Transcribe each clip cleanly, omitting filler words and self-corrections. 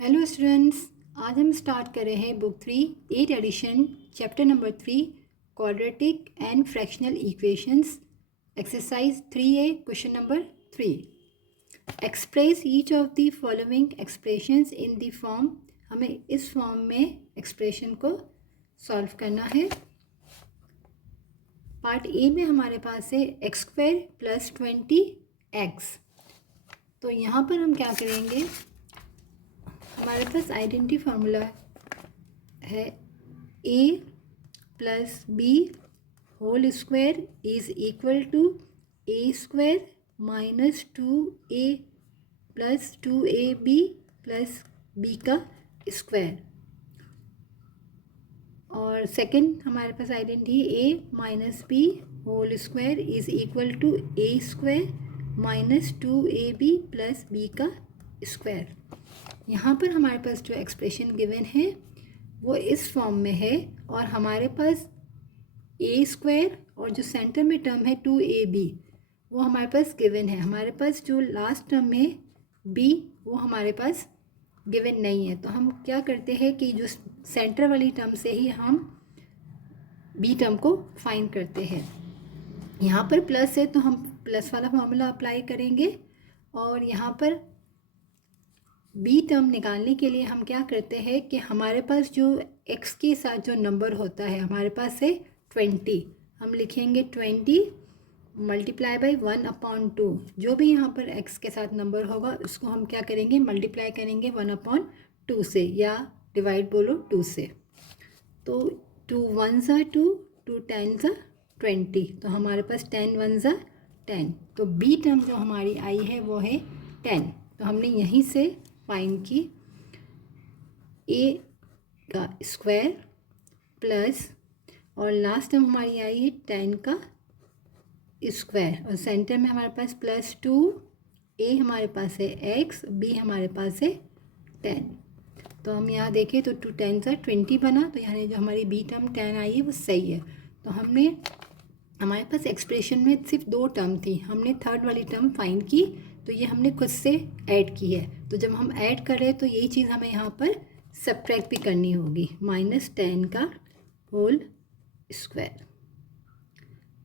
Hello students, आज हम start कर रहे हैं book 3 8 edition chapter number 3 quadratic and fractional equations exercise 3A question number 3। Express each of the following expressions in the form. हमें इस form में expression को सॉल्व करना है। पार्ट ए में हमारे पास है x² + 20x। तो यहाँ पर हम क्या करेंगे, हमारे पास आइडेंटिटी फार्मूला है a + b whole square is equal to a² - 2a + 2ab + b का स्क्वायर। और सेकंड हमारे पास identity a - b whole square is equal to a² - 2ab + b का स्क्वायर। यहाँ पर हमारे पास जो एक्सप्रेशन गिवन है वो इस फॉर्म में है और हमारे पास a² और जो सेंटर में टर्म है 2ab वो हमारे पास गिवन है। हमारे पास जो लास्ट टर्म है b वो हमारे पास गिवन नहीं है। तो हम क्या करते हैं कि जो सेंटर वाली टर्म से ही हम b टर्म को फाइंड करते हैं। यहाँ पर प्लस है तो हम प्लस वाला फॉर्मूला अप्लाई करेंगे और यहाँ पर बी टर्म निकालने के लिए हम क्या करते हैं कि हमारे पास जो x के साथ जो नंबर होता है हमारे पास है 20। हम लिखेंगे 20 × 1/2। जो भी यहाँ पर x के साथ नंबर होगा उसको हम क्या करेंगे, मल्टीप्लाई करेंगे 1/2 से या डिवाइड बोलो 2 से। तो 2 1s are 2, 2 10s are 20। तो हमारे पास 10 1s are 10। तो बी टर्म जो हमारी आई है वो है 10। तो हमने यहीं से फाइंड की a का स्क्वायर प्लस और लास्ट टर्म हमारी आई है 10 का स्क्वायर और सेंटर में हमारे पास +2, a हमारे पास है x, b हमारे पास है 10। तो हम यहाँ देखें तो 2 10s are 20 बना। तो यानी जो हमारी b टर्म 10 आई है वो सही है। तो हमने हमारे पास एक्सप्रेशन में सिर्फ 2 टर्म थी, हमने थर्ड वाली टर्म फाइंड की तो ये हमने खुद से ऐड की है। तो जब हम ऐड कर रहे हैं तो यही चीज़ हमें यहाँ पर सब्ट्रैक्ट भी करनी होगी, -10 का होल स्क्वायर।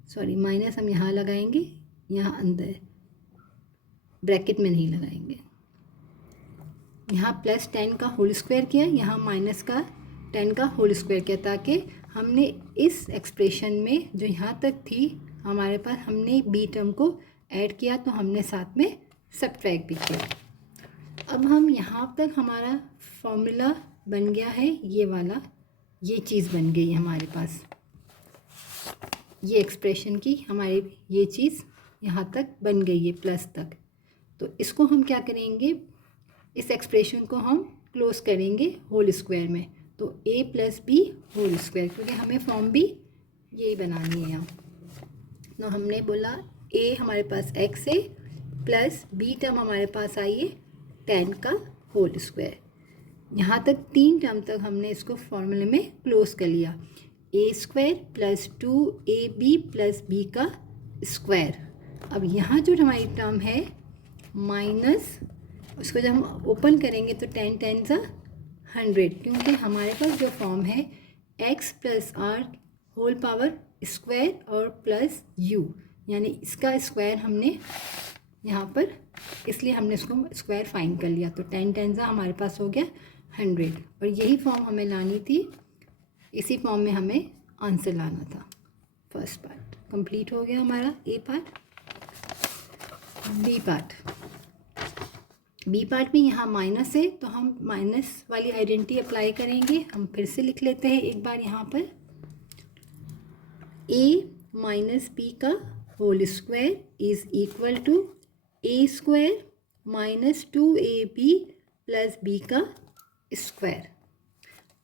सॉरी, माइनस हम यहाँ लगाएंगे, यहाँ अंदर ब्रैकेट में नहीं लगाएंगे। यहाँ +10 का होल स्क्वायर किया, यहाँ -10 का होल स्क्वायर किया, ताकि हमने इस एक्सप्रेशन में जो यहाँ तक थी हमारे पास हमने बी टर्म को ऐड किया तो हमने साथ में सब्ट्रैक्ट भी किया। अब हम यहाँ तक हमारा फॉर्मूला बन गया है, ये वाला, ये चीज़ बन गई है हमारे पास, ये एक्सप्रेशन की हमारी ये चीज़ यहाँ तक बन गई है प्लस तक। तो इसको हम क्या करेंगे, इस एक्सप्रेशन को हम क्लोज करेंगे होल स्क्वायर में। तो a + b होल स्क्वायर, क्योंकि हमें फॉर्म भी यही बनानी है यहाँ। तो हमने बोला a हमारे पास x है प्लस b टर्म हमारे पास आई है 10 का होल स्क्वायर। यहाँ तक 3 टर्म तक हमने इसको फॉर्मूले में क्लोज कर लिया, a² + 2ab + b का स्क्वायर। अब यहाँ जो हमारी टर्म है माइनस, उसको जब हम ओपन करेंगे तो 10 10s are 100, क्योंकि हमारे पास जो फॉर्म है x + r whole power square और प्लस u, यानी इसका स्क्वायर हमने यहाँ पर, इसलिए हमने इसको स्क्वायर फाइंड कर लिया। तो 10 10s हमारे पास हो गया 100 और यही फॉर्म हमें लानी थी, इसी फॉर्म में हमें आंसर लाना था। फर्स्ट पार्ट कंप्लीट हो गया हमारा ए पार्ट। बी पार्ट में यहाँ माइनस है तो हम माइनस वाली आइडेंटिटी अप्लाई करेंगे। हम फिर से लिख लेते हैं एक बार यहाँ पर, a - b का whole square is equal to a² - 2ab + b का स्क्वायर।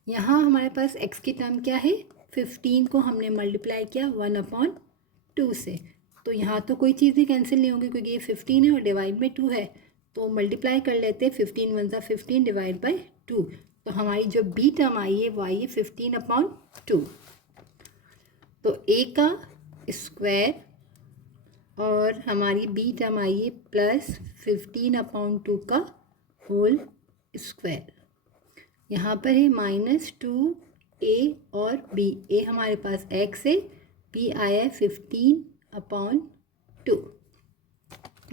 यहाँ हमारे पास x की टर्म क्या है, 15 को हमने मल्टीप्लाई किया 1/2 से। तो यहाँ तो कोई चीज़ भी कैंसिल नहीं होगी क्योंकि ये 15 है और डिवाइड में 2 है, तो मल्टीप्लाई कर लेते हैं। 15 1s are 15 डिवाइड बाई 2। तो हमारी जो बी टर्म आई है वो आई है 15/2। तो a का स्क्वायर और हमारी बी टर्म आई है +15/2 का होल स्क्वायर। यहाँ पर है -2a और b। a हमारे पास x है, b आया है 15/2।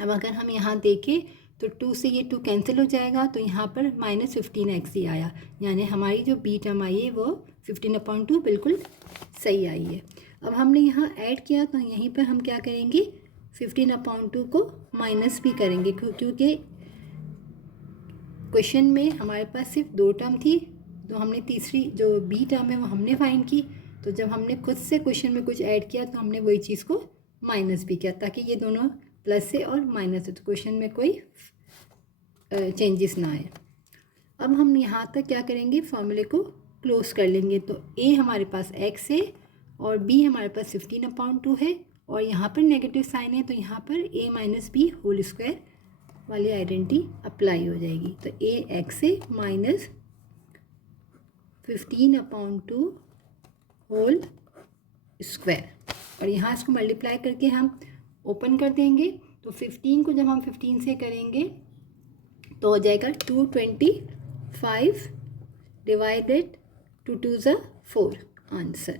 अब अगर हम यहाँ देखें तो 2 से ये 2 कैंसिल हो जाएगा, तो यहाँ पर -15x ही आया, यानी हमारी जो b टर्म आई है वो 15/2 बिल्कुल सही आई है। अब हमने यहाँ ऐड किया तो यहीं पर हम क्या करेंगे, 15/2 को माइनस भी करेंगे, क्योंकि क्वेश्चन में हमारे पास सिर्फ 2 टर्म थी, तो हमने तीसरी जो b टर्म है वो हमने फाइंड की। तो जब हमने खुद से क्वेश्चन में कुछ ऐड किया तो हमने वही चीज़ को माइनस भी किया, ताकि ये दोनों प्लस से और माइनस से, तो क्वेश्चन में कोई चेंजेस ना आए। अब हम यहाँ तक क्या करेंगे, फॉर्मूले को क्लोज कर लेंगे। तो a हमारे पास x है और b हमारे पास 15/2 है, और यहाँ पर नेगेटिव साइन है, तो यहाँ पर a - b होल स्क्वायर वाली आइडेंटिटी अप्लाई हो जाएगी। तो a x है -15/2 होल स्क्वायर, और यहाँ इसको मल्टीप्लाई करके हम ओपन कर देंगे। तो 15 को जब हम 15 से करेंगे तो हो जाएगा 225 डिवाइडेड 2 2 ज़ा 4 आंसर।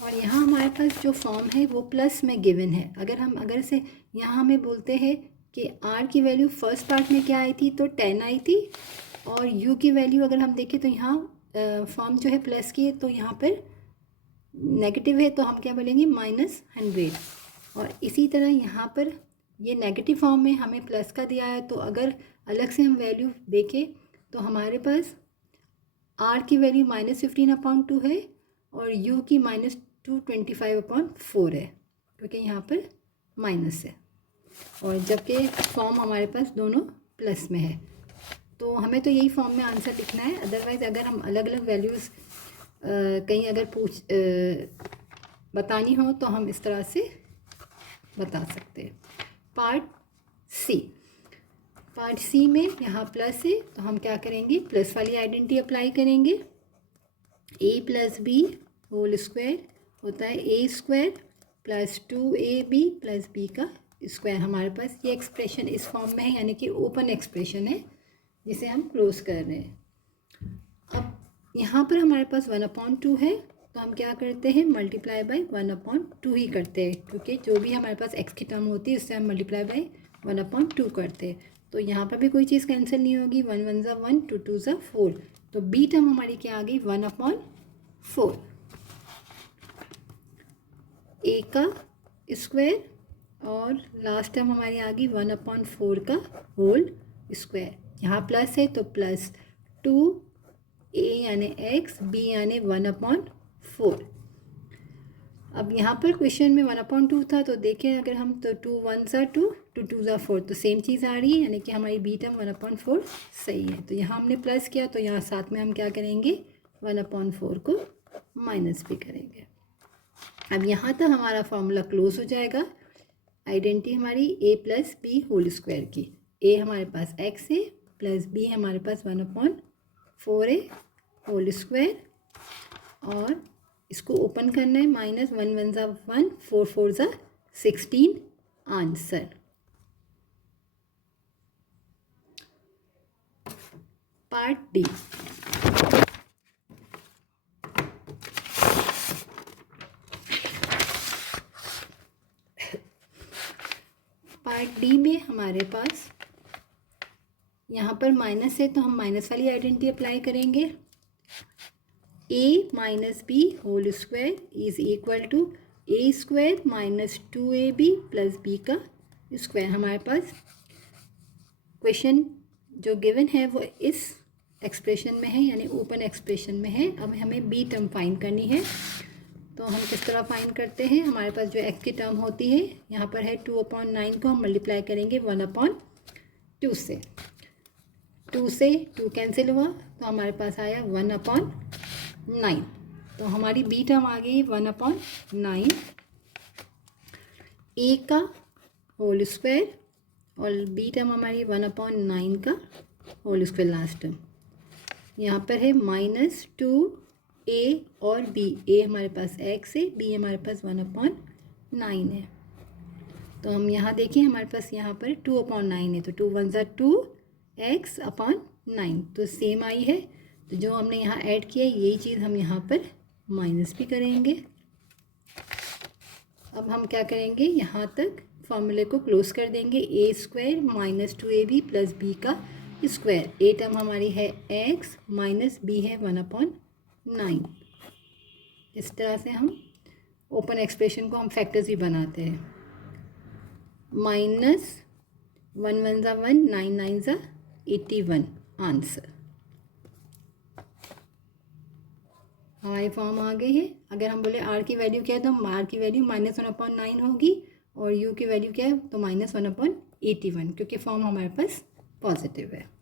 और यहाँ हमारे पास जो फॉर्म है वो प्लस में गिवन है। अगर से यहाँ हमें बोलते हैं कि r की वैल्यू फर्स्ट पार्ट में क्या आई थी, तो 10 आई थी, और u की वैल्यू अगर हम देखें तो यहाँ फॉर्म जो है प्लस की है, तो यहाँ पर नेगेटिव है, तो हम क्या बोलेंगे -100। और इसी तरह यहाँ पर ये नेगेटिव फॉर्म में हमें प्लस का दिया है, तो अगर अलग से हम वैल्यू देखें तो हमारे पास r की वैल्यू -15/2 है और u की -225/4 है, क्योंकि यहाँ पर माइनस है, और जबकि फॉर्म हमारे पास दोनों प्लस में है। तो हमें तो यही फॉर्म में आंसर लिखना है। अदरवाइज़ अगर हम अलग अलग वैल्यूज़ कहीं अगर बतानी हो तो हम इस तरह से बता सकते हैं। पार्ट सी में यहाँ प्लस है, तो हम क्या करेंगे, प्लस वाली आइडेंटिटी अप्लाई करेंगे। a + b होल स्क्वायर होता है a² + 2ab + b का स्क्वायर। हमारे पास ये एक्सप्रेशन इस फॉर्म में है, यानी कि ओपन एक्सप्रेशन है जिसे हम क्लोज कर रहे हैं। अब यहाँ पर हमारे पास 1/2 है, तो हम क्या करते हैं, मल्टीप्लाई बाय 1/2 ही करते हैं, क्योंकि जो भी हमारे पास x की टर्म होती है उससे हम मल्टीप्लाई बाय 1/2 करते हैं। तो यहाँ पर भी कोई चीज़ कैंसिल नहीं होगी, 1 1 ज़ा 1, 2 2 ज़ा 4, तो b टर्म हमारी क्या आ गई, 1/4। a का स्क्वायर और लास्ट टर्म हमारी आ गई 1/4 का होल स्क्वायर। यहाँ प्लस है तो +2 a यानी x, b यानी 1/4। अब यहाँ पर क्वेश्चन में 1/2 था, तो देखें अगर हम तो 2 1 ज़ा 2, 2 2 ज़ा 4, तो सेम चीज़ आ रही है, यानी कि हमारी b टर्म 1/4 सही है। तो यहाँ हमने प्लस किया, तो यहाँ साथ में हम क्या करेंगे, 1/4 को माइनस भी करेंगे। अब यहाँ तक हमारा फॉर्मूला क्लोज हो जाएगा। आइडेंटिटी हमारी a + b होल स्क्वायर की, a हमारे पास x है प्लस b हमारे पास 1/4 है होल स्क्वायर, और इसको ओपन करना है, -1 1 ज़ा 1, 4 4 ज़ा 16 answer. Part D. Part D में हमारे पास यहाँ पर माइनस है, तो हम माइनस वाली आइडेंटिटी अप्लाई करेंगे। a - b whole square is equal to a² - 2ab + b का स्क्वायर। हमारे पास क्वेश्चन जो गिवन है वो इस एक्सप्रेशन में है, यानी ओपन एक्सप्रेशन में है। अब हमें b टर्म फाइंड करनी है, तो हम किस तरह फाइंड करते हैं, हमारे पास जो x की टर्म होती है यहाँ पर है 2/9 को हम मल्टीप्लाई करेंगे 1/2 से। 2 से 2 कैंसिल हुआ, तो हमारे पास आया 1/9, तो हमारी b टर्म आ गई 1/9 a का होल स्क्वायर, और b टर्म हमारी 1/9 का होल स्क्वायर लास्ट टर्म। यहाँ पर है -2a और b, a हमारे पास x है, b हमारे पास 1/9 है। तो हम यहाँ देखिए हमारे पास यहाँ पर 2/9 है, तो 2 1 ज़ा 2x/9, तो सेम आई है। तो जो हमने यहाँ ऐड किया है यही चीज़ हम यहाँ पर माइनस भी करेंगे। अब हम क्या करेंगे, यहाँ तक फॉर्मूले को क्लोज कर देंगे। a² minus 2ab plus b का स्क्वायर। a टर्म हमारी है x माइनस b है 1/9। इस तरह से हम ओपन एक्सप्रेशन को हम फैक्टर्स भी बनाते हैं। माइनस 1 1 ज़ा 1, 9 9 ज़ा 81 आंसर हमारी फॉर्म आ गई है। अगर हम बोले r की वैल्यू क्या है, तो r की वैल्यू -1/9 होगी और u की वैल्यू क्या है, तो -1/81, क्योंकि फॉर्म हमारे पास पॉजिटिव है।